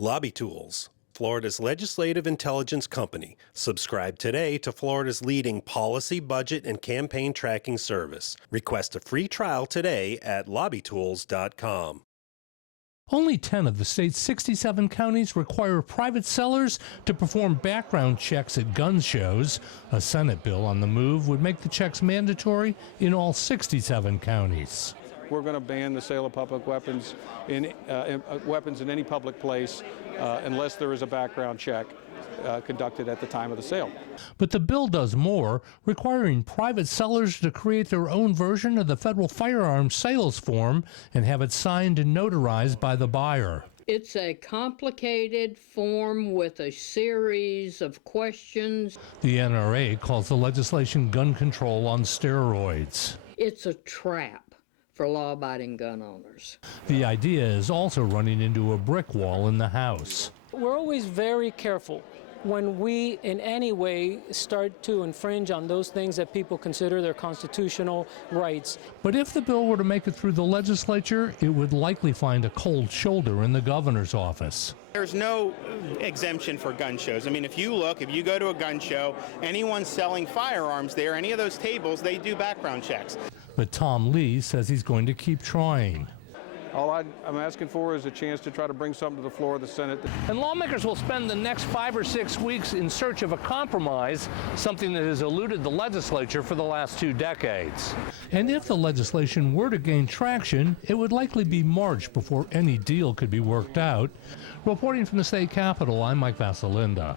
Lobby Tools, Florida's legislative intelligence company. Subscribe today to Florida's leading policy, budget, and campaign tracking service. Request a free trial today at lobbytools.com. Only 10 of the state's 67 counties require private sellers to perform background checks at gun shows. A Senate bill on the move would make the checks mandatory in all 67 counties. We're going to ban the sale of public weapons in any public place unless there is a background check conducted at the time of the sale. But the bill does more, requiring private sellers to create their own version of the federal firearms sales form and have it signed and notarized by the buyer. It's a complicated form with a series of questions. The NRA calls the legislation gun control on steroids. It's a trap for law-abiding gun owners. The idea is also running into a brick wall in the House. We're always very careful when we in any way start to infringe on those things that people consider their constitutional rights. But if the bill were to make it through the legislature, it would likely find a cold shoulder in the governor's office. There's no exemption for gun shows. I mean, if you go to a gun show, anyone selling firearms there, any of those tables, they do background checks. But Tom Lee says he's going to keep trying. All I'm asking for is a chance to try to bring something to the floor of the Senate. And lawmakers will spend the next 5 or 6 weeks in search of a compromise, something that has eluded the legislature for the last 2 decades. And if the legislation were to gain traction, it would likely be March before any deal could be worked out. Reporting from the state capitol, I'm Mike Vasalinda.